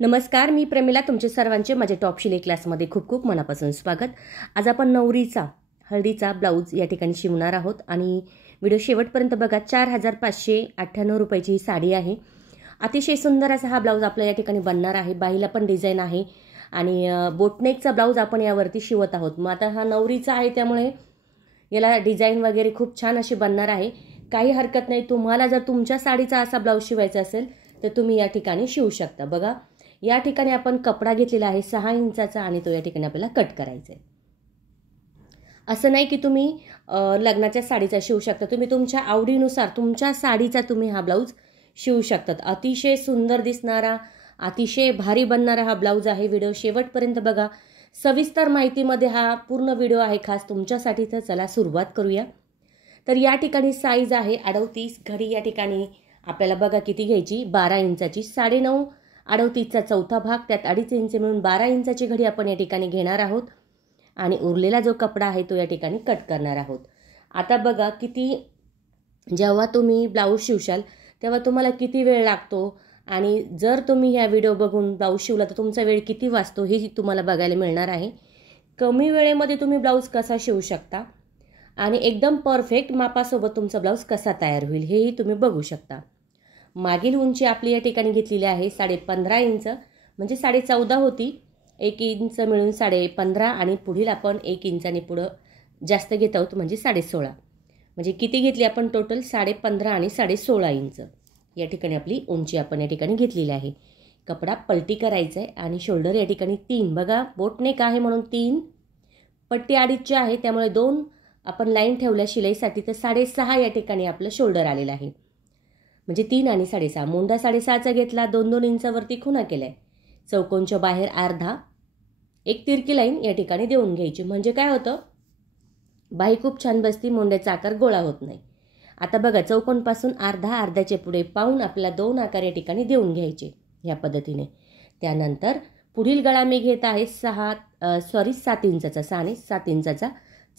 नमस्कार, मी प्रेमिला. तुमचे सर्वांचे माझ्या टॉप शिलाई क्लासमध्ये खूप खूप मनापासून स्वागत. आज आपण नवरीचा हळदीचा ब्लाऊज या ठिकाणी शिवणार आहोत आणि व्हिडिओ शेवटपर्यंत बघा. 4598 रुपयाची ही साडी आहे. अतिशय सुंदर असा हा ब्लाऊज आपल्या या ठिकाणी बनणार आहे. बाहीला पण डिझाईन आहे आणि बोटनेकचा ब्लाऊज आपण यावरती शिवत आहोत. मग आता हा नवरीचा आहे त्यामुळे याला डिझाईन वगैरे खूप छान अशी बनणार आहे. काही हरकत नाही. तुम्हाला जर तुमच्या साडीचा असा ब्लाऊज शिवायचा असेल तर तुम्ही या ठिकाणी शिवू शकता. बघा, या ठिकाणी आपण कपडा घेतलेला आहे 6 इंचाचा आणि तो या ठिकाणी आपल्याला कट करायचा आहे. असं नाही की तुम्ही लग्नाच्या साडीचा शिवू शकता. तुम्ही तुमच्या आवडीनुसार तुमच्या साडीचा तुम्ही हा ब्लाऊज शिवू शकतात. अतिशय सुंदर दिसणारा, अतिशय भारी बनणारा हा ब्लाऊज आहे. व्हिडिओ शेवटपर्यंत बघा. सविस्तर माहितीमध्ये हा पूर्ण व्हिडिओ आहे खास तुमच्यासाठी. तर चला सुरुवात करूया. तर या ठिकाणी साईज आहे 38. घडी या ठिकाणी आपल्याला बघा किती घ्यायची, 12 इंचाची. 9.5 38चा चौथा भाग, त्यात 2.5 इंच मिळून 12 इंचाची घडी आपण या ठिकाणी घेणार आहोत आणि उरलेला जो कपडा आहे तो या ठिकाणी कट करणार आहोत. आता बघा किती, जेव्हा तुम्ही ब्लाऊज शिवशाल तेव्हा तुम्हाला किती वेळ लागतो आणि जर तुम्ही ह्या व्हिडिओ बघून ब्लाऊज शिवला तर तुमचा वेळ किती वाचतो हे तुम्हाला बघायला मिळणार आहे. कमी वेळेमध्ये तुम्ही ब्लाऊज कसा शिवू शकता आणि एकदम परफेक्ट मापासोबत तुमचा ब्लाऊज कसा तयार होईल हेही तुम्ही बघू शकता. मागील उंची आपली या ठिकाणी घेतलेली आहे 15.5 इंच, म्हणजे 14.5 होती. 1 इंच मिळून 15.5 आणि पुढील आपण 1 इंचाने पुढं जास्त घेत आहोत म्हणजे 16.5. म्हणजे किती घेतली आपण टोटल 15.5 आणि 16.5 इंच या ठिकाणी आपली उंची आपण या ठिकाणी घेतलेली आहे. कपडा पलटी करायचा आहे आणि शोल्डर या ठिकाणी 3. बघा, बोटनेक आहे म्हणून 3, पट्टी 2.5ची आहे त्यामुळे 2 आपण लाईन ठेवल्या शिलाईसाठी. तर 6.5 या ठिकाणी आपलं शोल्डर आलेलं आहे. म्हणजे 3 आणि 6.5. मोंढा 6.5चा घेतला, 2-2 इंचावरती खुणा केलाय. चौकोनच्या बाहेर अर्धा, एक तिरकी लाईन या ठिकाणी देऊन घ्यायची. म्हणजे काय होतं, बाही खूप छान बसती, मोंढ्याचा आकार गोळा होत नाही. आता बघा, चौकोनपासून अर्ध्याच्या पुढे पाऊन आपल्याला 2 आकार या ठिकाणी देऊन घ्यायचे या पद्धतीने. त्यानंतर पुढील गळा मी घेत आहे 7 इंचाचा, 6 आणि 7 इंचाचा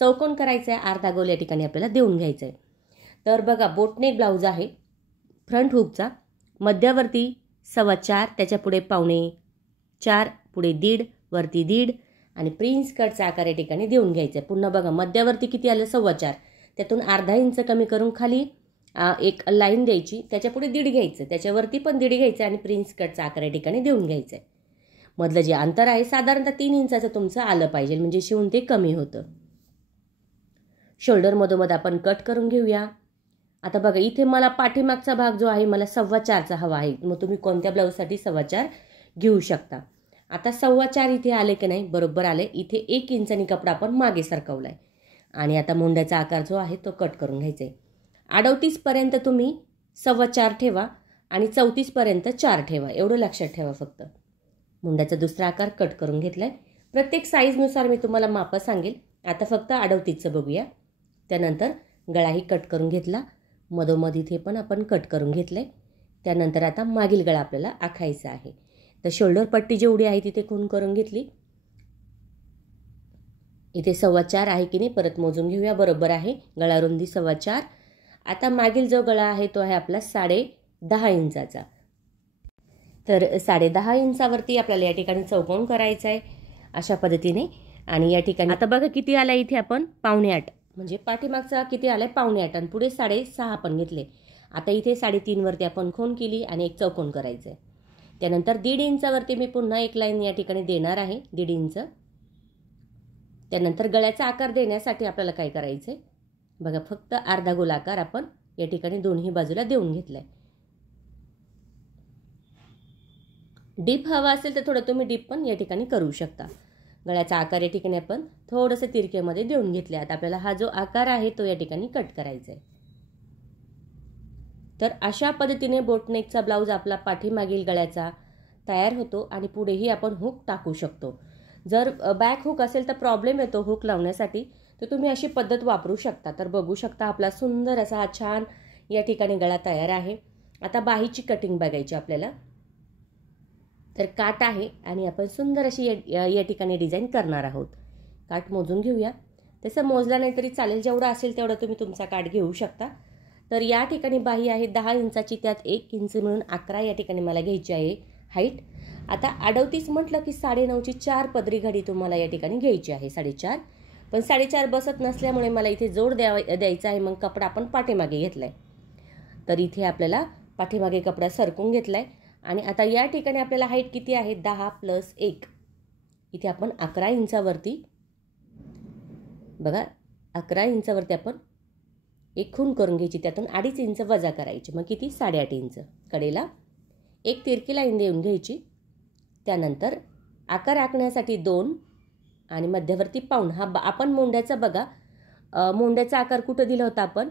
चौकोन करायचा आहे. अर्धा गोल या ठिकाणी आपल्याला देऊन घ्यायचा आहे. तर बघा, बोटनेक ब्लाऊज आहे. फ्रंट हुकचा मध्यावरती 4.25, त्याच्या पुढे 4.25, पुढे 1.5, वरती 1.5 आणि प्रिन्स कटचा आकार या ठिकाणी देऊन घ्यायचा आहे. पुन्हा बघा, मध्यावरती किती आलं 4.25, त्यातून अर्धा इंच कमी करून खाली एक लाईन द्यायची, त्याच्या पुढे 1.5 घ्यायचं, त्याच्यावरती पण 1.5 घ्यायचं आणि प्रिन्स कटचा आकार या ठिकाणी देऊन घ्यायचं आहे. मधलं जे अंतर आहे साधारणतः 3 इंचाचं तुमचं आलं पाहिजे, म्हणजे शिवून ते कमी होतं. शोल्डर मधोमध आपण कट करून घेऊया. आता बघा, इथे मला पाठीमागचा भाग जो आहे मला 4.25चा हवा आहे. मग तुम्ही कोणत्या ब्लाऊजसाठी 4.25 घेऊ शकता. आता 4.25 इथे आले की नाही, बरोबर आले. इथे 1 इंचानी कपडा आपण मागे सरकवलाय आणि आता मुंड्याचा आकार जो आहे तो कट करून घ्यायचा आहे. 38पर्यंत तुम्ही 4.25 ठेवा आणि 34पर्यंत 4 ठेवा, एवढं लक्षात ठेवा फक्त. मुंड्याचा दुसरा आकार कट करून घेतलाय. प्रत्येक साईजनुसार मी तुम्हाला मापं सांगेल. आता फक्त 38चं बघूया. त्यानंतर गळाही कट करून घेतला, मधोमध इथे पण आपण कट करून घेतले. त्यानंतर आता मागील गळा आपल्याला आखायचा आहे. तर शोल्डर पट्टी जेवढी आहे तिथे खूण करून घेतली. इथे 4.25 आहे की नाही परत मोजून घेऊया. बरोबर आहे, गळा रुंदी 4.25. आता मागील जो गळा आहे तो आहे आपला 10.5 इंचाचा. तर 10.5 इंचावरती आपल्याला या ठिकाणी चौकोन करायचा आहे अशा पद्धतीने. आणि या ठिकाणी आता बघा किती आला, इथे आपण 7.25, म्हणजे पाठीमागचा किती आलाय 7.25 आणि पुढे 6.5 आपण घेतले. आता इथे 3.5 वरती आपण खूण केली आणि एक चौकोन करायचं आहे. त्यानंतर 1.5 इंचावरती मी पुन्हा एक लाईन या ठिकाणी देणार आहे, 1.5 इंच. त्यानंतर गळ्याचा आकार देण्यासाठी आपल्याला काय करायचं आहे बघा, फक्त अर्धा गोल आकार आपण या ठिकाणी दोन्ही बाजूला देऊन घेतलाय. डीप हवा असेल तर थोडं तुम्ही डीप पण या ठिकाणी करू शकता. गळ्याचा आकार या ठिकाणी आपण थोडंसं तिरक्यामध्ये देऊन घेतले. आता आपल्याला हा जो आकार आहे तो या ठिकाणी कट करायचा आहे. तर अशा पद्धतीने बोटनेकचा ब्लाऊज आपला पाठीमागील गळ्याचा तयार होतो आणि पुढेही आपण हुक टाकू शकतो. जर बॅक हुक असेल तर प्रॉब्लेम येतो हुक लावण्यासाठी, तर तुम्ही अशी पद्धत वापरू शकता. तर बघू शकता आपला सुंदर असा हा छान या ठिकाणी गळा तयार आहे. आता बाहीची कटिंग बघायची आपल्याला. तर काठ आहे आणि आपण सुंदर अशी या ठिकाणी डिझाईन करणार आहोत. काठ मोजून घेऊया. तसं मोजला नाही तरी चालेल, जेवढा असेल तेवढा तुम्ही तुमचा काठ घेऊ शकता. तर या ठिकाणी बाही आहे 10 इंचाची, त्यात 1 इंच मिळून 11 या ठिकाणी मला घ्यायची आहे हाईट. आता 38 म्हटलं की 9.5ची 4 पदरी घडी तुम्हाला या ठिकाणी घ्यायची आहे, 4.5. पण 4.5 बसत नसल्यामुळे मला इथे जोड द्यायचा आहे. मग कपडा आपण पाठीमागे घेतला आहे. तर इथे आपल्याला पाठीमागे कपडा सरकून घेतला आहे. आणि आता या ठिकाणी आपल्याला हाईट किती आहे, 10 + 1. इथे आपण 11 इंचावरती बघा, 11 इंचावरती आपण एक खूण करून घ्यायची, त्यातून 2.5 इंच वजा करायची. मग किती, 8.5 इंच. कडेला एक तिरकी लाईन देऊन घ्यायची. त्यानंतर आकार आखण्यासाठी 2 आणि मध्यवर्ती पाऊण. हा आपण मोंड्याचा बघा, मोंड्याचा आकार कुठं दिला होता आपण,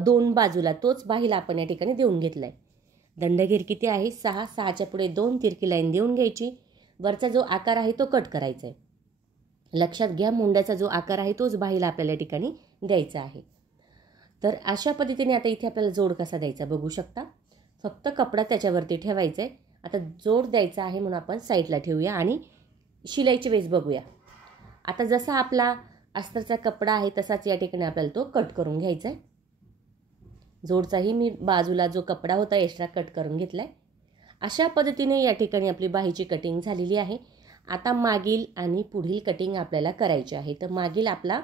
2 बाजूला, तोच बाहीला आपण या ठिकाणी देऊन घेतला आहे. दंडगीर किती आहे, 6. 6च्या पुढे 2 तिरकी लाईन देऊन घ्यायची. वरचा जो आकार आहे तो कट करायचा आहे. लक्षात घ्या, मोंड्याचा जो आकार आहे तोच बाहीला आपल्याला या ठिकाणी द्यायचा आहे. तर अशा पद्धतीने आता इथे आपल्याला जोड कसा द्यायचा बघू शकता. फक्त कपडा त्याच्यावरती ठेवायचा आहे. आता जोड द्यायचा आहे म्हणून आपण साईडला ठेवूया आणि शिलाईची वेस बघूया. आता जसा आपला अस्तरचा कपडा आहे तसाच या ठिकाणी आपल्याला तो कट करून घ्यायचा आहे. जोडचाही मी बाजूला जो कपडा होता एक्स्ट्रा कट करून घेतला आहे. अशा पद्धतीने या ठिकाणी आपली बाहीची कटिंग झालेली आहे. आता मागील आणि पुढील कटिंग आपल्याला करायची आहे. तर मागील आपला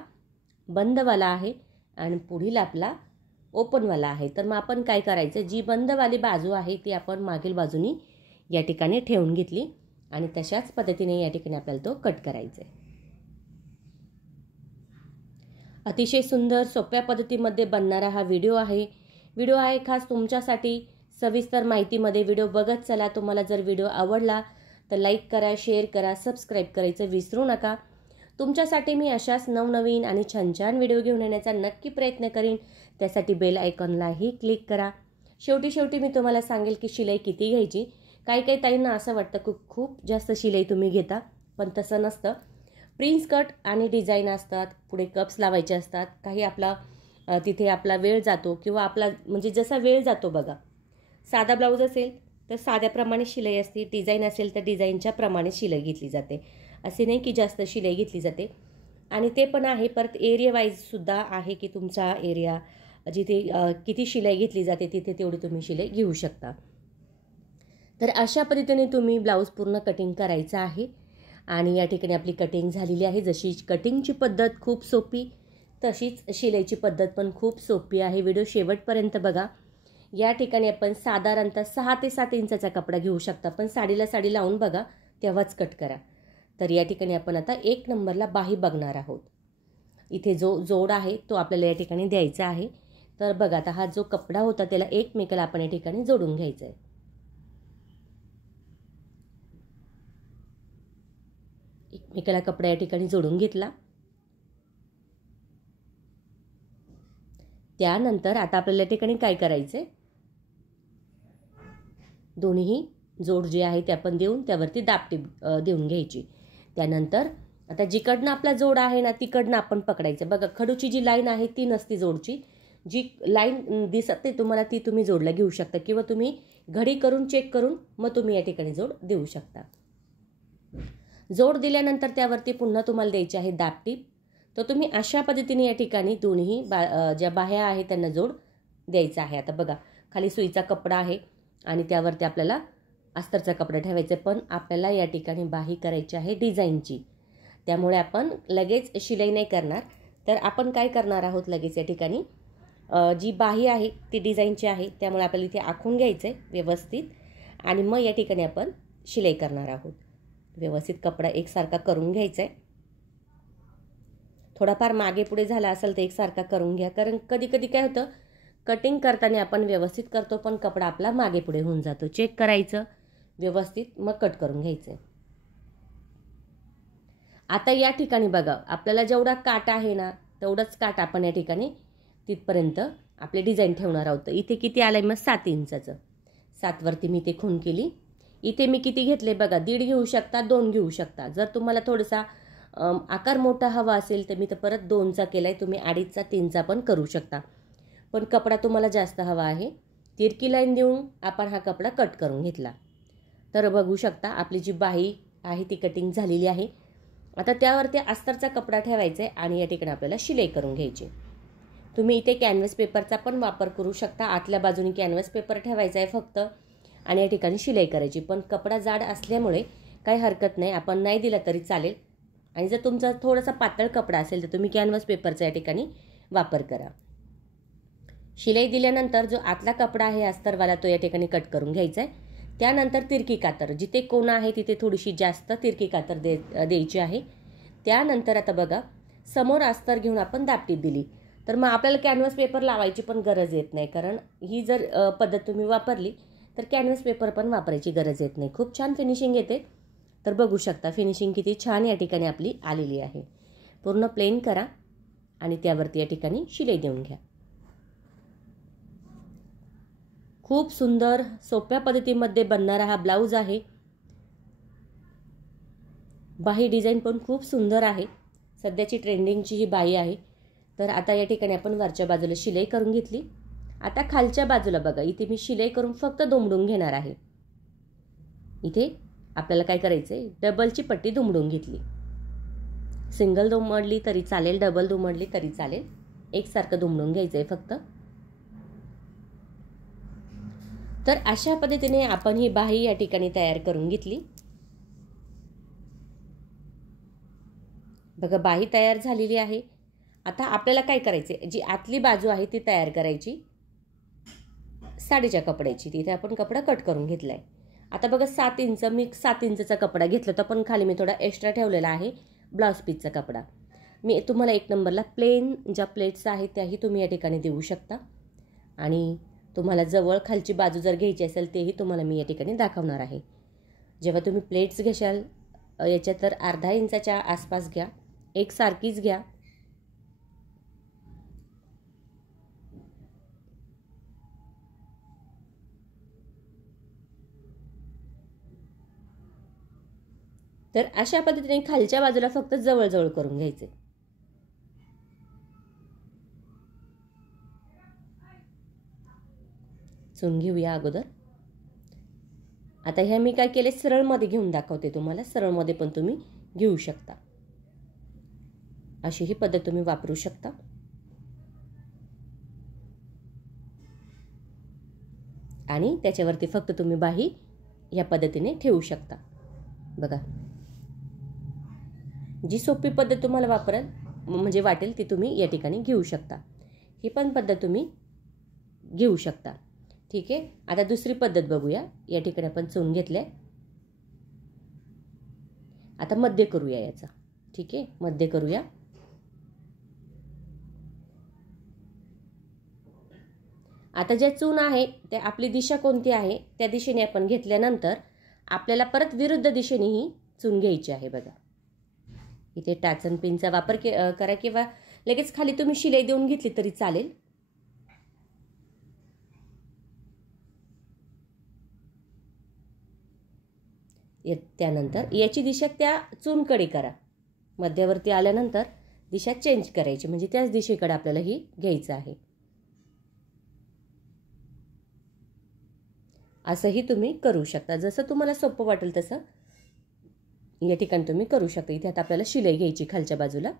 बंदवाला आहे आणि पुढील आपला ओपनवाला आहे. तर मग आपण काय करायचं, जी बंदवाली बाजू आहे ती आपण मागील बाजूनी या ठिकाणी ठेवून घेतली आणि तशाच पद्धतीने या ठिकाणी आपल्याला तो कट करायचा आहे. अतिशय सुंदर सोप्या पद्धतीमध्ये बनणारा हा व्हिडिओ आहे खास तुमच्यासाठी. सविस्तर माहितीमध्ये व्हिडिओ बघत चला. तुम्हाला जर व्हिडिओ आवडला तर लाईक करा, शेअर करा, सबस्क्राईब करायचं विसरू नका. तुमच्यासाठी मी अशाच नवनवीन आणि छान छान व्हिडिओ घेऊन येण्याचा नक्की प्रयत्न करीन. त्यासाठी बेल आयकॉनलाही क्लिक करा. शेवटी मी तुम्हाला सांगेल की शिलाई किती घ्यायची. काही ताईंना असं वाटतं की खूप जास्त शिलाई तुम्ही घेता, पण तसं नसतं. प्रिन्स कट आणि डिझाईन असतात, पुढे कप्स लावायचे असतात. काही आपला तिथे आपला वेळ जातो किंवा आपला म्हणजे जसा वेळ जातो बघा. साधा ब्लाऊज असेल तर साध्याप्रमाणे शिलाई असते, डिझाईन असेल तर डिझाईनच्या प्रमाणे शिलाई घेतली जाते. असे नाही की जास्त शिलाई घेतली जाते. आणि ते पण आहे, परत एरिया वाईजसुद्धा आहे की तुमचा एरिया जिथे किती शिलाई घेतली जाते तिथे तेवढी तुम्ही शिलाई घेऊ शकता. तर अशा पद्धतीने तुम्ही ब्लाऊज पूर्ण कटिंग करायचं आहे. आणि या ठिकाणी आपली कटिंग झालेली आहे. जशी कटिंगची पद्धत खूप सोपी तशीच शिलाईची पद्धत पण खूप सोपी आहे. व्हिडिओ शेवटपर्यंत बघा. या ठिकाणी आपण साधारणतः 6 ते 7 इंचाचा कपडा घेऊ शकता, पण साडीला साडी लावून बघा तेव्हाच कट करा. तर या ठिकाणी आपण आता 1 नंबरला बाही बघणार आहोत. इथे जो जोड आहे तो आपल्याला या ठिकाणी द्यायचा आहे. तर बघा, आता हा जो कपडा होता त्याला एकमेकाला आपण या ठिकाणी जोडून घ्यायचा आहे. एकमेकाला कपडा या ठिकाणी जोडून घेतला. त्यानंतर आता आपल्याला या ठिकाणी काय करायचं आहे, दोन्ही जोड जे आहे ते आपण देऊन त्यावरती दाबटीप देऊन घ्यायची. त्यानंतर आता जिकडनं आपला जोड आहे ना तिकडनं आपण पकडायचं. बघा, खडूची जी लाईन आहे ती नसती जोडची. जी लाईन दिसत नाही तुम्हाला ती तुम्ही जोडला घेऊ शकता किंवा तुम्ही घडी करून चेक करून मग तुम्ही या ठिकाणी जोड देऊ शकता. जोड दिल्यानंतर त्यावरती पुन्हा तुम्हाला द्यायची आहे दाबटीप. तर तुम्ही अशा पद्धतीने या ठिकाणी दोन्ही ज्या बाह्या आहेत त्यांना जोड द्यायचा आहे. आता बघा, खाली सुईचा कपडा आहे आणि त्यावरती आपल्याला अस्तरचा कपडा ठेवायचा, पण आपल्याला या ठिकाणी बाही करायची आहे डिझाईनची. त्यामुळे आपण लगेच शिलाई नाही करणार. तर आपण काय करणार आहोत, लगेच या ठिकाणी जी बाही आहे ती डिझाईनची आहे, त्यामुळे आपल्याला इथे आखून घ्यायचं आहे व्यवस्थित आणि मग या ठिकाणी आपण शिलाई करणार आहोत. व्यवस्थित कपडा एकसारखा करून घ्यायचा आहे. थोडाफार मागे पुढे झाला असेल तर एकसारखा करून घ्या, कारण कधी कधी काय होतं, कटिंग करताना आपण व्यवस्थित करतो पण कपडा आपला मागे पुढे होऊन जातो. चेक करायचं व्यवस्थित, मग कट करून घ्यायचं. आता या ठिकाणी बघा, आपल्याला जेवढा काट आहे ना तेवढंच काट आपण या ठिकाणी तिथपर्यंत आपले डिझाईन ठेवणार आहोत. इथे किती आलं आहे मग 7 इंचाचं. 7 वरती मी ते खूण केली. इथे मी किती घेतले बघा, 1.5 घेऊ शकता, 2 घेऊ शकता. जर तुम्हाला थोडासा आकार मोठा हवा असेल तर मी तर परत 2चा केला आहे. तुम्ही 2.5चा 3चा पण करू शकता, पण कपडा तुम्हाला जास्त हवा आहे. तिरकी लाईन देऊन आपण हा कपडा कट करून घेतला. तर बघू शकता आपली जी बाही आहे ती कटिंग झालेली आहे. आता त्यावरती अस्तरचा कपडा ठेवायचा आहे आणि या ठिकाणी आपल्याला शिलाई करून घ्यायची. तुम्ही इथे कॅनव्हास पेपरचा पण वापर करू शकता. आतल्या बाजूने कॅनव्हास पेपर ठेवायचा आहे फक्त आणि या ठिकाणी शिलाई करायची. पण कपडा जाड असल्यामुळे काही हरकत नाही, आपण नाही दिला तरी चालेल. आणि जर तुमचा थोडासा पातळ कपडा असेल तर तुम्ही कॅनव्हास पेपरचा या ठिकाणी वापर करा. शिलाई दिल्यानंतर जो आतला कपडा आहे अस्तरवाला तो या ठिकाणी कट करून घ्यायचा आहे. त्यानंतर तिरकी कातर, जिथे कोना आहे तिथे थोडीशी जास्त तिरकी कातर द्यायची आहे. त्यानंतर आता बघा, समोर अस्तर घेऊन आपण दापटीत दिली तर मग आपल्याला कॅनव्हास पेपर लावायची पण गरज येत नाही, कारण ही जर पद्धत तुम्ही वापरली तर कॅनव्हास पेपर पण वापरायची गरज येत नाही. खूप छान फिनिशिंग येते. तर बघू शकता फिनिशिंग किती छान या ठिकाणी आपली आलेली आहे. पूर्ण प्लेन करा आणि त्यावरती या ठिकाणी शिलाई देऊन घ्या. खूप सुंदर सोप्या पद्धतीमध्ये बनणारा हा ब्लाऊज आहे. बाही डिझाईन पण खूप सुंदर आहे. सध्याची ट्रेंडिंगची ही बाही आहे. तर आता या ठिकाणी आपण वरच्या बाजूला शिलाई करून घेतली. आता खालच्या बाजूला बघा, इथे मी शिलाई करून फक्त दुमडून घेणार आहे. इथे आपल्याला काय करायचं आहे, डबलची पट्टी दुमडून घेतली. सिंगल दुमडली तरी चालेल, डबल दुमडली तरी चालेल, एकसारखं दुमडून घ्यायचं आहे फक्त. तर अशा पद्धतीने आपण ही बाही या ठिकाणी तयार करून घेतली. बघा, बाही तयार झालेली आहे. आता आपल्याला काय करायचे, जी आतली बाजू आहे ती तयार करायची साडीच्या कपड्याची. तिथे आपण कपडा कट करून घेतलाय. आता बघा 7 इंच, मी 7 इंचचा कपडा घेतला तर पण खाली मी थोडा एक्स्ट्रा ठेवलेला आहे ब्लाउज पीसचा कपडा. मी तुम्हाला 1 नंबरला प्लेन ज्या प्लेट्स आहेत त्याही तुम्ही या ठिकाणी देऊ शकता. आणि तुम्हाला जवळ खालची बाजू जर घ्यायची असेल तेही तुम्हाला मी या ठिकाणी दाखवणार आहे. जेव्हा तुम्ही प्लेट्स घेशाल याच्या तर अर्धा इंचाच्या आसपास घ्या, एकसारखीच घ्या. तर अशा पद्धतीने खालच्या बाजूला फक्त जवळ करून घ्यायचे. चून घेऊया अगोदर. आता ह्या मी काय केले, सरळमध्ये घेऊन दाखवते तुम्हाला. सरळमध्ये पण तुम्ही घेऊ शकता. अशी ही पद्धत तुम्ही वापरू शकता. आणि त्याच्यावरती फक्त तुम्ही बाही या पद्धतीने ठेवू शकता. बघा, जी सोपी पद्धत तुम्हाला म्हणजे वाटेल ती तुम्ही या ठिकाणी घेऊ शकता. ही पण पद्धत तुम्ही घेऊ शकता. ठीक आहे. आता दुसरी पद्धत बघूया. या ठिकाणी आपण चून घेतले. आता मध्य करूया याचा. ठीक आहे, मध्य करूया. आता जे चून आहे ते आपली दिशा कोणती आहे त्या दिशेने आपण घेतल्यानंतर आपल्याला परत विरुद्ध दिशेने ही चून घ्यायची आहे. बघा, इथे टाचन पिनचा वापर करा किंवा लगेच खाली तुम्ही शिलाई देऊन घेतली तरी चालेल. त्यानंतर याची दिशा त्या चूनकडे करा. मध्यवर्ती आल्यानंतर दिशा चेंज करायची, म्हणजे त्याच दिशेकडे आपल्याला ही घ्यायचं आहे. असंही तुम्ही करू शकता. जसं तुम्हाला सोपं वाटेल तसं या ठिकाणी तुम्ही करू शकता. इथे आता आपल्याला शिलाई घ्यायची खालच्या बाजूला.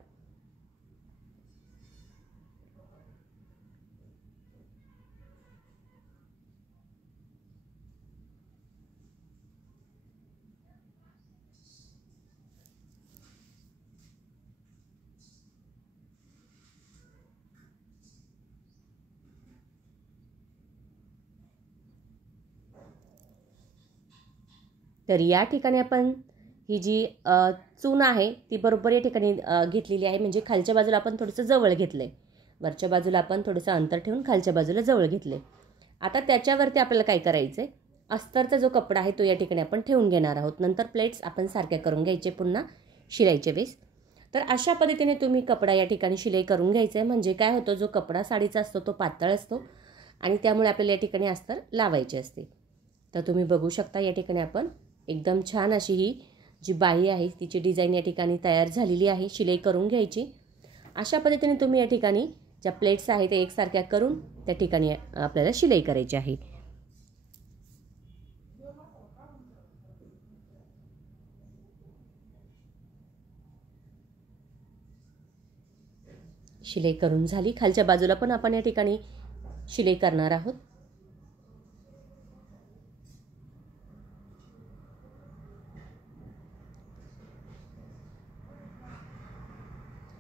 तर या ठिकाणी आपण ही जी चून आहे ती बरोबर या ठिकाणी घेतलेली आहे. म्हणजे खालच्या बाजूला आपण थोडंसं जवळ घेतलंय, वरच्या बाजूला आपण थोडंसं अंतर ठेवून खालच्या बाजूला जवळ घेतले. आता त्याच्यावरती आपल्याला काय करायचंय, अस्तरचा जो कपडा आहे तो या ठिकाणी आपण ठेवून घेणार आहोत. नंतर प्लेट्स आपण सारख्या करून घ्यायचे पुन्हा शिलाईच्या वेळेस. तर अशा पद्धतीने तुम्ही कपडा या ठिकाणी शिलाई करून घ्यायचा आहे. म्हणजे काय होतं, जो कपडा साडीचा असतो तो पातळ असतो आणि त्यामुळे आपल्याला या ठिकाणी अस्तर लावायचे असते. तर तुम्ही बघू शकता या ठिकाणी आपण एकदम छान अशी ही जी बाही आहे तिची डिझाईन या ठिकाणी तयार झालेली आहे. शिलाई करून घ्यायची. अशा पद्धतीने तुम्ही या ठिकाणी ज्या प्लेट्स आहेत ते एकसारख्या करून त्या ठिकाणी आपल्याला शिलाई करायची आहे. शिलाई करून झाली. खालच्या बाजूला पण आपण या ठिकाणी शिलाई करणार आहोत.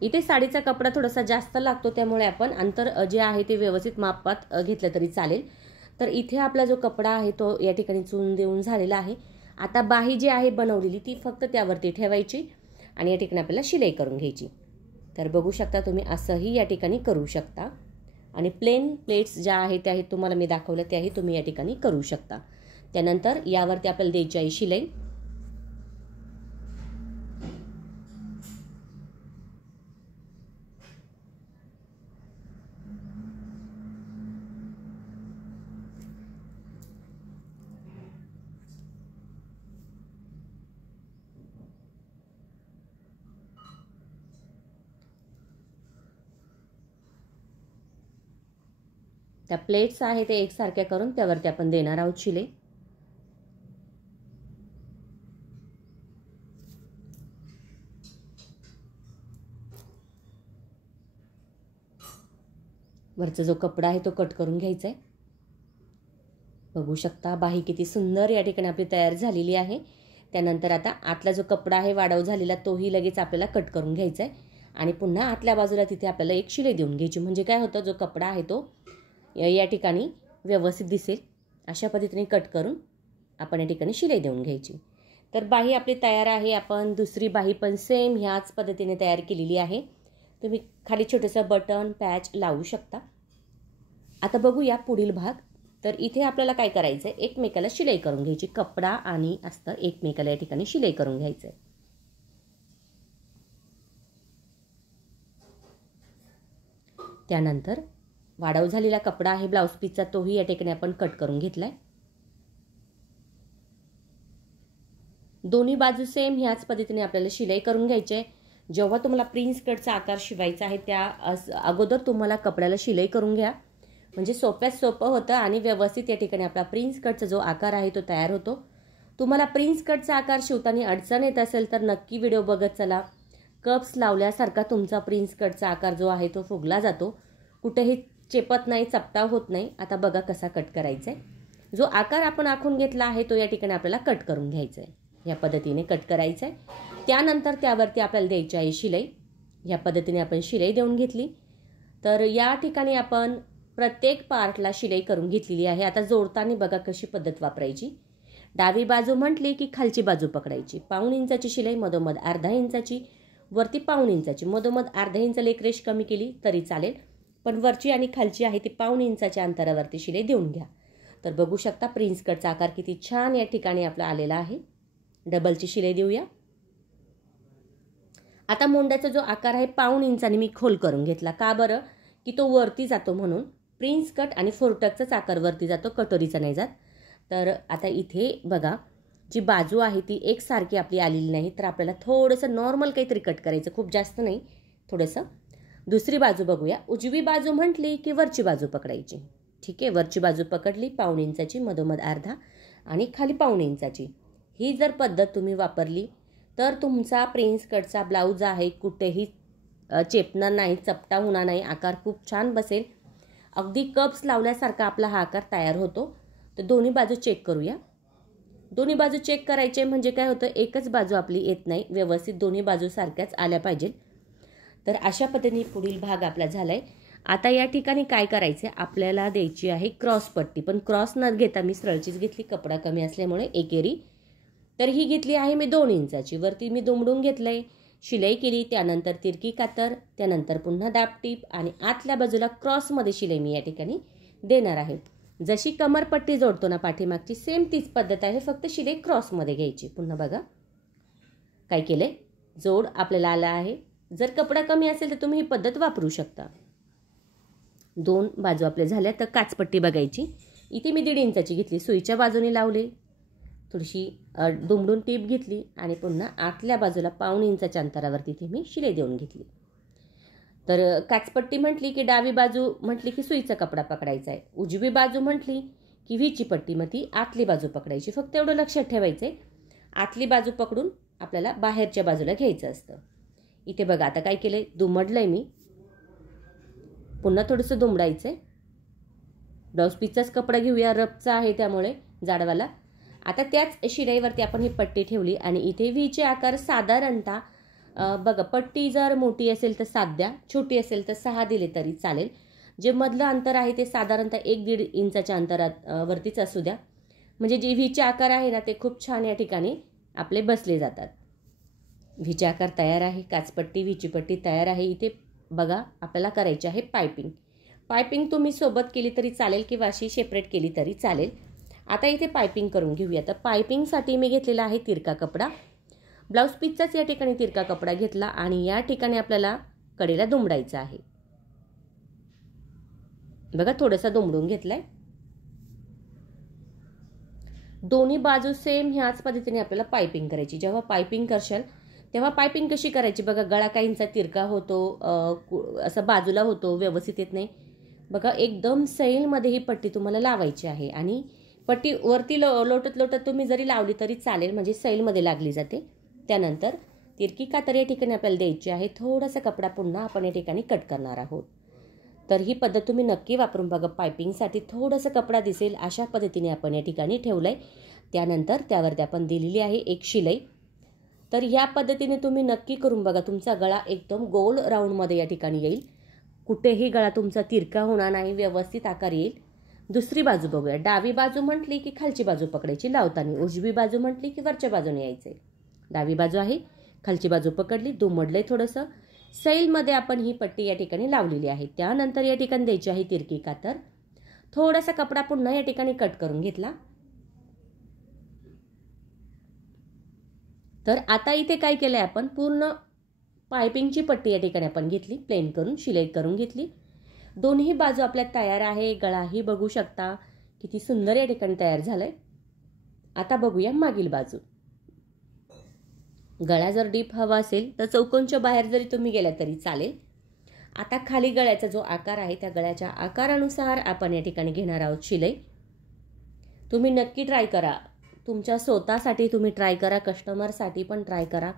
इथे साडीचा कपडा थोडासा जास्त लागतो, त्यामुळे आपण अंतर जे आहे ते व्यवस्थित मापात घेतलं तरी चालेल. तर इथे आपला जो कपडा आहे तो या ठिकाणी चून देऊन झालेला आहे. आता बाही जी आहे बनवलेली ती फक्त त्यावरती ठेवायची आणि या ठिकाणी आपल्याला शिलाई करून घ्यायची. तर बघू शकता तुम्ही असंही या ठिकाणी करू शकता आणि प्लेन प्लेट्स ज्या आहेत त्या तुम्हाला मी दाखवल्या त्याही तुम्ही या ठिकाणी करू शकता. त्यानंतर यावरती आपल्याला द्यायची आहे शिलाई. त्या प्लेट्स आहे ते एकसारख्या करून त्यावरती आपण देणार आहोत शिलाई. वरचा जो कपडा आहे तो कट करून घ्यायचा आहे. बघू शकता बाही किती सुंदर या ठिकाणी आपली तयार झालेली आहे. त्यानंतर आता आतला जो कपडा आहे वाढव झालेला तोही लगेच आपल्याला कट करून घ्यायचा आहे आणि पुन्हा आतल्या बाजूला तिथे आपल्याला एक शिलाई देऊन घ्यायची. म्हणजे काय होतं, जो कपडा आहे तो या ठिकाणी व्यवस्थित दिसेल अशा पद्धतीने कट करून आपण या ठिकाणी शिलाई देऊन घ्यायची. तर बाही आपली तयार आहे. आपण दुसरी बाही पण सेम ह्याच पद्धतीने तयार केलेली आहे. तुम्ही खाली छोटंसं बटन पॅच लावू शकता. आता बघूया पुढील भाग. तर इथे आपल्याला काय करायचं आहे, एकमेकाला शिलाई करून घ्यायची. कपडा आणि अस्तर एकमेकाला या ठिकाणी शिलाई करून घ्यायचं आहे. त्यानंतर वाढव झालेला कपडा आहे ब्लाउज पीसचा तोही या ठिकाणी आपण कट करून घेतलाय. दोन्ही बाजू सेम ह्याच पद्धतीने आपल्याला शिलाई करून घ्यायची आहे. जेव्हा तुम्हाला प्रिन्स कटचा आकार शिवायचा आहे त्या अगोदर तुम्हाला कपड्याला शिलाई करून घ्या, म्हणजे सोप्यात सोपं होतं आणि व्यवस्थित या ठिकाणी आपला प्रिन्स कटचा जो आकार आहे तो तयार होतो. तुम्हाला प्रिन्स कटचा आकार शिवताना अडचण येत असेल तर नक्की व्हिडिओ बघत चला. कप्स लावल्यासारखा तुमचा प्रिन्स कटचा आकार जो आहे तो फुगला जातो, कुठेही चेपत नाही, चपटाव होत नाही. आता बघा कसा कट करायचा आहे. जो आकार आपण आखून घेतला आहे तो या ठिकाणी आपल्याला कट करून घ्यायचा आहे. या पद्धतीने कट करायचं आहे. त्यानंतर त्यावरती आपल्याला द्यायची आहे शिलाई. या पद्धतीने आपण शिलाई देऊन घेतली. तर या ठिकाणी आपण प्रत्येक पार्टला शिलाई करून घेतलेली आहे. आता जोडताना बघा कशी पद्धत वापरायची. डावी बाजू म्हटली की खालची बाजू पकडायची. 1.5 इंचाची शिलाई, मधोमध अर्धा इंचाची, वरती 1.5 इंचाची, मधोमध अर्धा इंच एक रेष कमी केली तरी चालेल, पण वरची आणि खालची आहे ती 1.5 इंचाच्या अंतरावरती शिलाई देऊन घ्या. तर बघू शकता प्रिन्स कटचा आकार किती छान या ठिकाणी आपला आलेला आहे. डबलची शिलाई देऊया. आता मोंड्याचा जो आकार आहे 1.5 इंचाने मी खोल करून घेतला. का बरं, की तो वरती जातो म्हणून. प्रिन्स कट आणि फोरटकचाच आकार वरती जातो, कटोरीचा नाही जात. तर आता इथे बघा जी बाजू आहे ती एकसारखी आपली आलेली नाही, तर आपल्याला थोडंसं नॉर्मल काहीतरी कट करायचं, खूप जास्त नाही, थोडंसं. दुसरी बाजू बघूया. उजवी बाजू म्हटली की वरची बाजू पकडायची. ठीक आहे, वरची बाजू पकडली 1.5 इंचाची, मधोमध अर्धा आणि खाली 1.5 इंचाची. ही जर पद्धत तुम्ही वापरली तर तुमचा प्रिन्स कटचा ब्लाऊज आहे कुठेही चेपणार नाही, चपटा होणार नाही, आकार खूप छान बसेल. अगदी कप्स लावल्यासारखा आपला हा आकार तयार होतो. तर दोन्ही बाजू चेक करूया. दोन्ही बाजू चेक करायचे म्हणजे काय होतं, एकच बाजू आपली येत नाही, व्यवस्थित दोन्ही बाजू सारख्याच आल्या पाहिजेत. तर अशा पद्धतीने पुढील भाग आपला झालाय. आता या ठिकाणी काय करायचं, आपल्याला द्यायची आहे क्रॉस पट्टी, पण क्रॉस न घेता मी सरळचीच घेतली, कपडा कमी असल्यामुळे एकेरी. तर ही घेतली आहे मी 2 इंचाची. वरती मी दुमडून घेतलंय, शिलाई केली, त्यानंतर तिरकी कातर, त्यानंतर पुन्हा दाबटीप आणि आतल्या बाजूला क्रॉसमध्ये शिलाई मी या ठिकाणी देणार आहे. जशी कमरपट्टी जोडतो ना पाठीमागची, सेम तीच पद्धत आहे, फक्त शिलाई क्रॉसमध्ये घ्यायची. पुन्हा बघा काय केले, जोड आपल्याला आला आहे. जर कपडा कमी असेल तर तुम्ही ही पद्धत वापरू शकता. 2 बाजू आपल्या झाल्या. तर काचपट्टी बघायची. इथे मी 1.5 इंचाची घेतली, सुईच्या बाजूने लावले, थोडीशी दुमडून टीप घेतली आणि पुन्हा आतल्या बाजूला 1.5 इंचाच्या अंतरावरती ती मी शिलाई देऊन घेतली. तर काचपट्टी म्हटली की डावी बाजू म्हटली की सुईचा कपडा पकडायचा आहे, उजवी बाजू म्हटली की व्हीची पट्टी, मग ती आतली बाजू पकडायची. फक्त एवढं लक्षात ठेवायचं आहे, आतली बाजू पकडून आपल्याला बाहेरच्या बाजूला घ्यायचं असतं. इथे बघा आता काय केलंय, दुमडलंय मी, पुन्हा थोडंसं दुमडायचं आहे. ब्लाऊज पीसचाच कपडा घेऊया, रफचा आहे त्यामुळे जाडवाला. आता त्याच शिलाईवरती आपण ही पट्टी ठेवली आणि इथे व्हीचे आकार साधारणतः बघा, पट्टी जर मोठी असेल तर 7 द्या, छोटी असेल तर 6 दिले तरी चालेल. जे मधलं अंतर आहे ते साधारणतः 1-1.5 इंचाच्या अंतरात वरतीच असू द्या. म्हणजे जे व्हीचे आकार आहे ना ते खूप छान या ठिकाणी आपले बसले जातात. व्हीचे आकार तयार आहे, काचपट्टी व्हीची पट्टी तयार आहे. इथे बघा आपल्याला करायची आहे पायपिंग. पायपिंग तुम्ही सोबत केली तरी चालेल किंवा अशी सेपरेट केली तरी चालेल. आता इथे पायपिंग करून घेऊया. तर पायपिंगसाठी मी घेतलेला आहे तिरका कपडा. ब्लाऊज पीसचाच या ठिकाणी तिरका कपडा घेतला आणि या ठिकाणी आपल्याला कडेला दुमडायचं आहे. बघा थोडासा दुमडून घेतलाय. दोन्ही बाजू सेम ह्याच पद्धतीने आपल्याला पायपिंग करायची. जेव्हा पायपिंग करशाल तेव्हा पायपिंग कशी करायची बघा, गळा काहींचा तिरका होतो, असं बाजूला होतो, व्यवस्थित येत नाही. बघा एकदम सैलमध्ये ही पट्टी तुम्हाला लावायची आहे आणि पट्टी वरती लोटत लोटत तुम्ही जरी लावली तरी चालेल, म्हणजे सैलमध्ये लागली जाते. त्यानंतर तिरकी कातर या ठिकाणी आपल्याला द्यायची आहे. थोडासा कपडा पुन्हा आपण या ठिकाणी कट करणार आहोत. तर ही पद्धत तुम्ही नक्की वापरून बघा. पायपिंगसाठी थोडासा कपडा दिसेल अशा पद्धतीने आपण या ठिकाणी ठेवलंय. त्यानंतर त्यावरती आपण दिलेली आहे एक शिलाई. तर या पद्धतीने तुम्ही नक्की करून बघा. तुमचा गळा एकदम गोल राऊंडमध्ये या ठिकाणी येईल. कुठेही गळा तुमचा तिरका होणार नाही, व्यवस्थित आकार येईल. दुसरी बाजू बघूया. डावी बाजू म्हटली की खालची बाजू पकडायची लावताना, उजवी बाजू म्हटली की वरच्या बाजूने यायचे. डावी बाजू आहे, खालची बाजू पकडली, दुमडलंय थोडंसं. सैलमध्ये आपण ही पट्टी या ठिकाणी लावलेली आहे. त्यानंतर या ठिकाणी द्यायची आहे तिरकी कातर. थोडासा कपडा पुन्हा या ठिकाणी कट करून घेतला. तर आता इथे काय केलंय आपण, पूर्ण पायपिंगची पट्टी या ठिकाणी आपण घेतली, प्लेन करून शिलाई करून घेतली. दोन्ही बाजू आपल्या तयार आहे. गळाही बघू शकता किती सुंदर या ठिकाणी तयार झालाय. आता बघूया मागील बाजू. गळा जर डीप हवा असेल तर चौकोनच्या बाहेर जरी तुम्ही गेला तरी चालेल. आता खाली गळ्याचा जो आकार आहे त्या गळ्याच्या आकारानुसार आपण या ठिकाणी घेणार आहोत शिलाई. तुम्ही नक्की ट्राय करा. तुमच्या स्वतःसाठी तुम्ही ट्राय करा, कस्टमरसाठी पण ट्राय करा.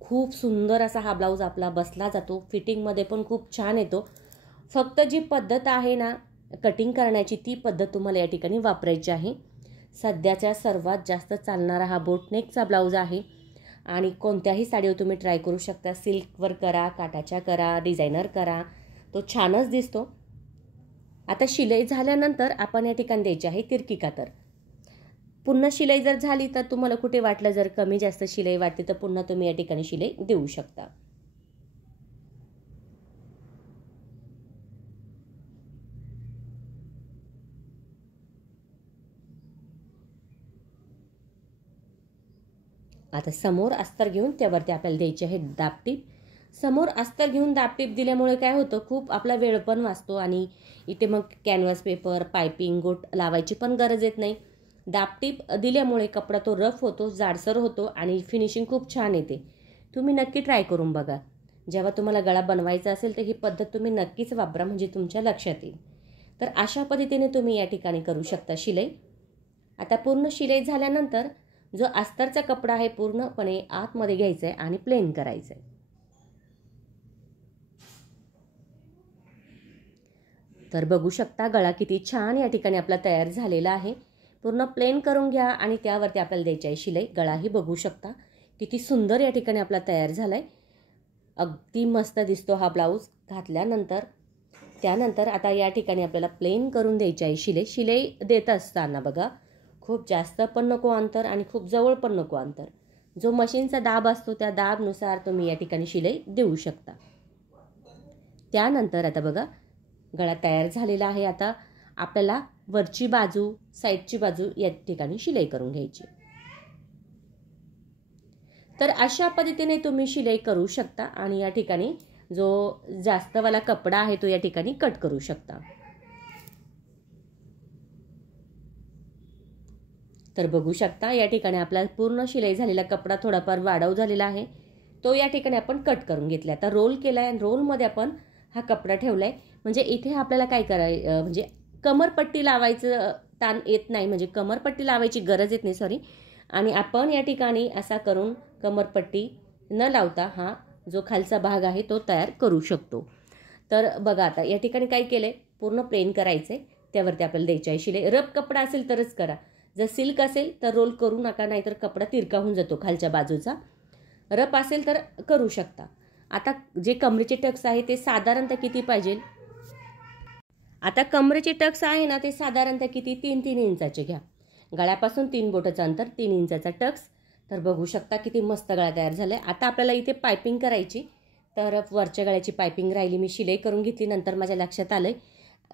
खूप सुंदर असा हा ब्लाऊज आपला बसला जातो. फिटिंगमध्ये पण खूप छान येतो. फक्त जी पद्धत आहे ना कटिंग करण्याची, ती पद्धत तुम्हाला या ठिकाणी वापरायची आहे. सध्याच्या सर्वात जास्त चालणारा हा बोटनेकचा ब्लाऊज आहे आणि कोणत्याही साडीवर तुम्ही ट्राय करू शकता. सिल्कवर करा, काटाच्या करा, डिझायनर करा, तो छानच दिसतो. आता शिलाई झाल्यानंतर आपण या ठिकाणी द्यायची आहे तिरकी कातर. पुन्हा शिलाई जर झाली तर तुम्हाला कुठे वाटलं जर कमी जास्त शिलाई वाटते तर पुन्हा तुम्ही या ठिकाणी शिलाई देऊ शकता. आता समोर अस्तर घेऊन त्यावरती आपल्याला द्यायची आहे दाबटीप. समोर अस्तर घेऊन दाबटीप दिल्यामुळे काय होतं, खूप आपला वेळ पण वाचतो आणि इथे मग कॅनव्हास पेपर, पायपिंग, गोट लावायची पण गरज येत नाही. दाबटीप दिल्यामुळे कपडा तो रफ होतो, जाडसर होतो आणि फिनिशिंग खूप छान येते. तुम्ही नक्की ट्राय करून बघा. जेव्हा तुम्हाला गळा बनवायचा असेल तर ही पद्धत तुम्ही नक्कीच वापरा, म्हणजे तुमच्या लक्षात येईल. तर अशा पद्धतीने तुम्ही या ठिकाणी करू शकता शिलाई. आता पूर्ण शिलाई झाल्यानंतर जो अस्तरचा कपडा आहे पूर्णपणे आतमध्ये घ्यायचा आहे आणि प्लेन करायचं आहे. तर बघू शकता गळा किती छान या ठिकाणी आपला तयार झालेला आहे. पूर्ण प्लेन करून घ्या आणि त्यावरती आपल्याला द्यायची आहे शिलाई. गळाही बघू शकता किती सुंदर या ठिकाणी आपला तयार झालाय. अगदी मस्त दिसतो हा ब्लाऊज घातल्यानंतर. त्यानंतर आता या ठिकाणी आपल्याला प्लेन करून द्यायची आहे शिलाई. शिलाई देत असताना बघा खूप जास्त पण नको अंतर आणि खूप जवळ पण नको अंतर. जो मशीनचा दाब असतो त्या दाबनुसार तुम्ही या ठिकाणी शिलाई देऊ शकता. त्यानंतर आता बघा गळा तयार झालेला आहे. आता आपल्याला वरची बाजू, साईडची बाजू या ठिकाणी शिलाई करून घ्यायची. तर अशा पद्धतीने तुम्ही शिलाई करू शकता आणि या ठिकाणी जो जास्तवाला कपडा आहे तो या ठिकाणी कट करू शकता. तर बघू शकता या ठिकाणी आपला पूर्ण शिलाई झालेला कपडा थोडाफार वाढव झालेला आहे, तो या ठिकाणी आपण कट करून घेतला. आता रोल केलाय आणि रोलमध्ये आपण हा कपडा ठेवलाय. म्हणजे इथे आपल्याला काय म्हणजे कमरपट्टी लावायचं ताण येत नाही, म्हणजे कमरपट्टी लावायची गरज येत नाही, सॉरी. आणि आपण या ठिकाणी असा करून कमरपट्टी न लावता हा जो खालचा भाग आहे तो तयार करू शकतो. तर बघा आता या ठिकाणी काय केलंय, पूर्ण प्लेन करायचंय. त्यावरती आपल्याला द्यायची आहे शिलाई. रफ कपडा असेल तरच करा. जर सिल्क असेल तर रोल करू नका, नाहीतर कपडा तिरका होऊन जातो खालच्या बाजूचा. रफ असेल तर करू शकता. आता जे कमरेचे टक्स आहे ते साधारणतः किती पाहिजे? आता कमरेचे टक्स आहे ना ते साधारणतः किती 3-3 इंचाचे घ्या. गळ्यापासून 3 बोटाचं अंतर 3 इंचाचा टक्स. तर बघू शकता किती मस्त गळा तयार झालाय. आता आपल्याला इथे पायपिंग करायची. तर वरच्या गळ्याची पायपिंग राहिली, मी शिलाई करून घेतली. नंतर माझ्या लक्षात आलंय,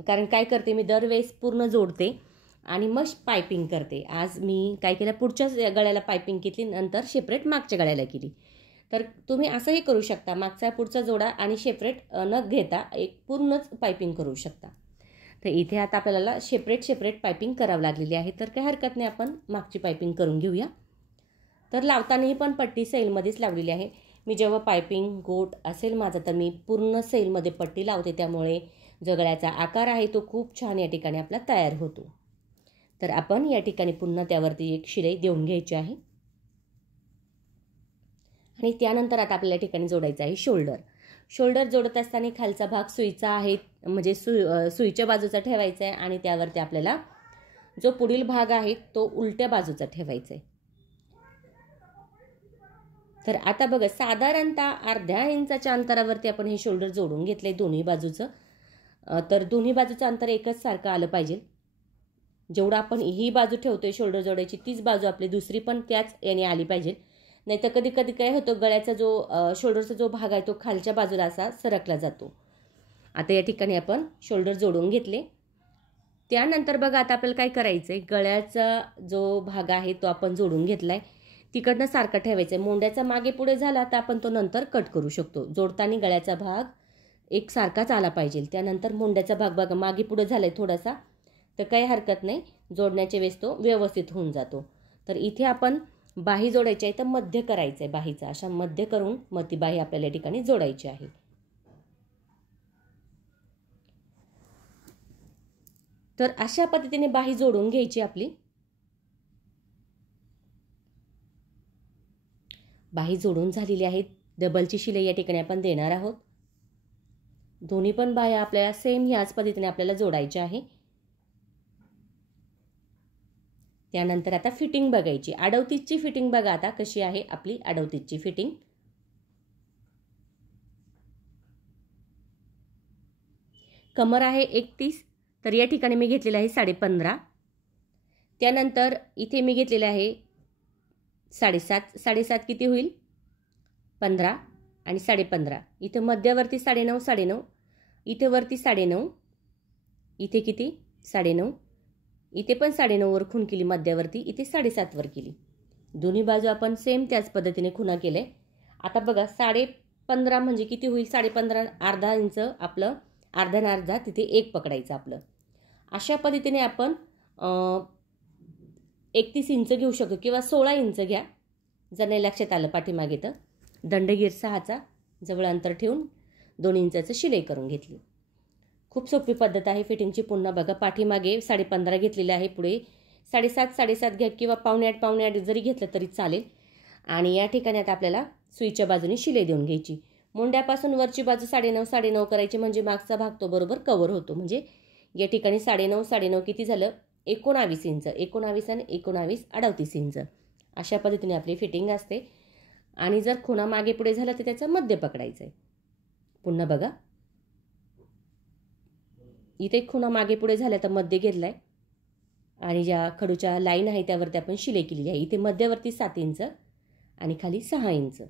कारण काय करते मी दरवेळेस पूर्ण जोडते आणि मग पायपिंग करते. आज मी काय केलं, पुढच्याच गळ्याला पायपिंग केली, नंतर सेपरेट मागच्या गळ्याला केली. तर तुम्ही असंही करू शकता, मागचा पुढचा जोडा आणि सेपरेट न घेता एक पूर्णच पायपिंग करू शकता. तर इथे आता आपल्याला सेपरेट पायपिंग करावं लागलेली आहे. तर काही हरकत नाही, आपण मागची पायपिंग करून घेऊया. तर लावतानाही पण पट्टी सैलमध्येच लावलेली आहे. मी जेव्हा पायपिंग गोट असेल माझं तर मी पूर्ण सैलमध्ये पट्टी लावते, त्यामुळे जो गळ्याचा आकार आहे तो खूप छान या ठिकाणी आपला तयार होतो. तर आपण या ठिकाणी पुन्हा त्यावरती एक शिलाई देऊन घ्यायची आहे. आणि त्यानंतर आता आपल्याला या ठिकाणी जोडायचं आहे शोल्डर जोडत असताना खालचा भाग सुईचा आहे, म्हणजे सुईच्या बाजूचा ठेवायचा आहे आणि त्यावरती आपल्याला जो पुढील भाग आहे तो उलट्या बाजूचा ठेवायचा आहे. तर आता बघा, साधारणतः अर्ध्या इंचाच्या अंतरावरती आपण हे शोल्डर जोडून घेतले दोन्ही बाजूचं. तर दोन्ही बाजूचं अंतर एकच सारखं आलं पाहिजे. जेवढं आपण ही बाजू ठेवतोय शोल्डर जोडायची, तीच बाजू आपली दुसरी पण त्याच याने आली पाहिजे. नाही तर कधी कधी काय होतं, गळ्याचा जो शोल्डरचा जो भाग आहे तो खालच्या बाजूला असा सरकला जातो. आता या ठिकाणी आपण शोल्डर जोडून घेतले. त्यानंतर बघा आता आपल्याला काय करायचं आहे, गळ्याचा जो भाग आहे तो आपण जोडून घेतलाय, तिकडनं सारखं ठेवायचं आहे. मोंड्याचा मागे पुढे झाला तर आपण तो नंतर कट करू शकतो. जोडताना गळ्याचा भाग एक सारखाच आला पाहिजे. त्यानंतर मोंड्याचा भाग बघा मागे पुढे झालाय थोडासा, तर काही हरकत नाही, जोडण्याच्या वेळेस तो व्यवस्थित होऊन जातो. तर इथे आपण बाही जोडायची आहे, तर मध्य करायचं आहे बाहीचा, अशा मध्य करून मग ती बाही आपल्याला या ठिकाणी जोडायची आहे. तर अशा पद्धतीने बाही जोडून घ्यायची आपली. बाही जोडून झालेली आहे. डबलची शिलाई या ठिकाणी आपण देणार आहोत. दोन्ही पण बाह्या आपल्याला सेम ह्याच पद्धतीने आपल्याला जोडायच्या आहे. त्यानंतर आता फिटिंग बघायची. अडवतीची फिटिंग बघा आता कशी आहे आपली अडवतीची फिटिंग. कमर आहे 31, तर या ठिकाणी मी घेतलेलं आहे 15.5. त्यानंतर इथे मी घेतलेलं आहे 7.5. 7.5 किती होईल? 15 आणि 15.5. इथे मध्यवर्ती 9.5. इथे वरती 9.5. इथे किती? 9.5. इथे पण 9.5 वर खूण केली मध्यावरती, इथे 7.5 वर केली. दोन्ही बाजू आपण सेम त्याच पद्धतीने खुणा केले. आता बघा 15.5 म्हणजे किती होईल? 15.5 अर्धा इंच आपलं, अर्धा ना अर्धा तिथे एक पकडायचं आपलं. अशा पद्धतीने आपण 31 इंच घेऊ शकतो किंवा 16 इंच घ्या, जर नाही लक्षात आलं पाठीमागे तर. दंडगीर 6चा जवळ अंतर ठेवून 2 इंचाचं शिलाई करून घेतली. खूप सोपी पद्धत आहे फिटिंगची. पुन्हा बघा पाठीमागे 15.5 घेतलेले आहे, पुढे 7.5 घ्या किंवा 7.5 जरी घेतलं तरी चालेल. आणि या ठिकाणी आता आपल्याला सुईच्या बाजूने शिलाई देऊन घ्यायची. मुंड्यापासून वरची बाजू 9.5 करायची, म्हणजे मागचा भाग तो बरोबर कव्हर होतो. म्हणजे या ठिकाणी 9.5 किती झालं? 19 इंच. 19 आणि 19 38 इंच. अशा पद्धतीने आपली फिटिंग असते. आणि जर खुणा मागे पुढे झाला तर त्याचं मध्य पकडायचं आहे. पुन्हा बघा इथे खुणा मागे पुढे झाल्या तर मध्य घेतलाय आणि ज्या खडूच्या लाईन आहे त्यावरती आपण शिलाई केलेली आहे. इथे मध्यवर्ती 7 इंच आणि खाली 6 इंच.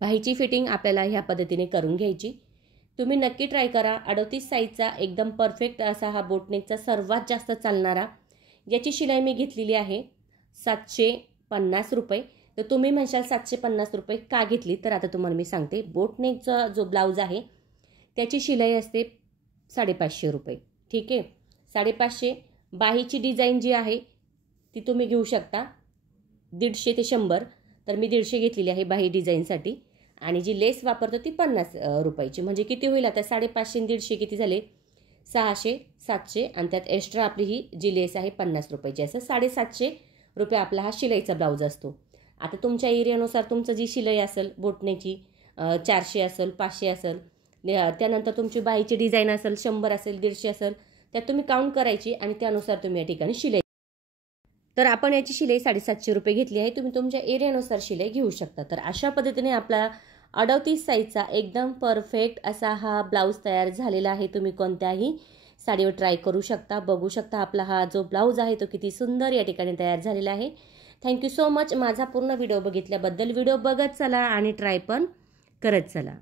बाहीची फिटिंग आपल्याला ह्या पद्धतीने करून घ्यायची. तुम्ही नक्की ट्राय करा. 38 साईजचा एकदम परफेक्ट असा हा बोटनेकचा सर्वात जास्त चालणारा, याची शिलाई मी घेतलेली आहे 750 रुपये. तर तुम्ही म्हणशाल 750 रुपये का घेतली, तर आता तुम्हाला मी सांगते. बोटनेकचा जो ब्लाऊज आहे त्याची शिलाई असते 550 रुपये. ठीक आहे, 550. बाहीची डिझाईन जी आहे ती तुम्ही घेऊ शकता 150 ते 100. तर मी 150 घेतलेली आहे बाही डिझाईनसाठी. आणि जी लेस वापरतो ती 50 रुपयाची. म्हणजे किती होईल आता? 550 आणि 150 किती झाले? 600, 700 आणि त्यात एक्स्ट्रा आपली ही जी लेस आहे 50 रुपयाची. असं 750 रुपये आपला हा शिलाईचा ब्लाऊज असतो. आता तुमच्या एरियानुसार तुमचं जी शिलाई असेल बोटनेची 400 असेल, 500 असेल, त्यानंतर तुमची बाहीची डिझाईन असेल 100 असेल, 150 असेल, त्यात तुम्ही काउंट करायची आणि त्यानुसार तुम्ही या ठिकाणी शिलाई. तर आपण याची शिलाई 750 रुपये घेतली आहे. तुम्ही तुमच्या एरियानुसार शिलाई घेऊ शकता. तर अशा पद्धतीने आपला 38 साईजचा एकदम परफेक्ट असा हा ब्लाऊज तयार झालेला आहे. तुम्ही कोणत्याही साडीवर ट्राय करू शकता. बघू शकता आपला हा जो ब्लाऊज आहे तो किती सुंदर या ठिकाणी तयार झालेला आहे. थँक्यू सो मच माझा पूर्ण व्हिडिओ बघितल्याबद्दल. व्हिडिओ बघत चला आणि ट्राय पण करत चला.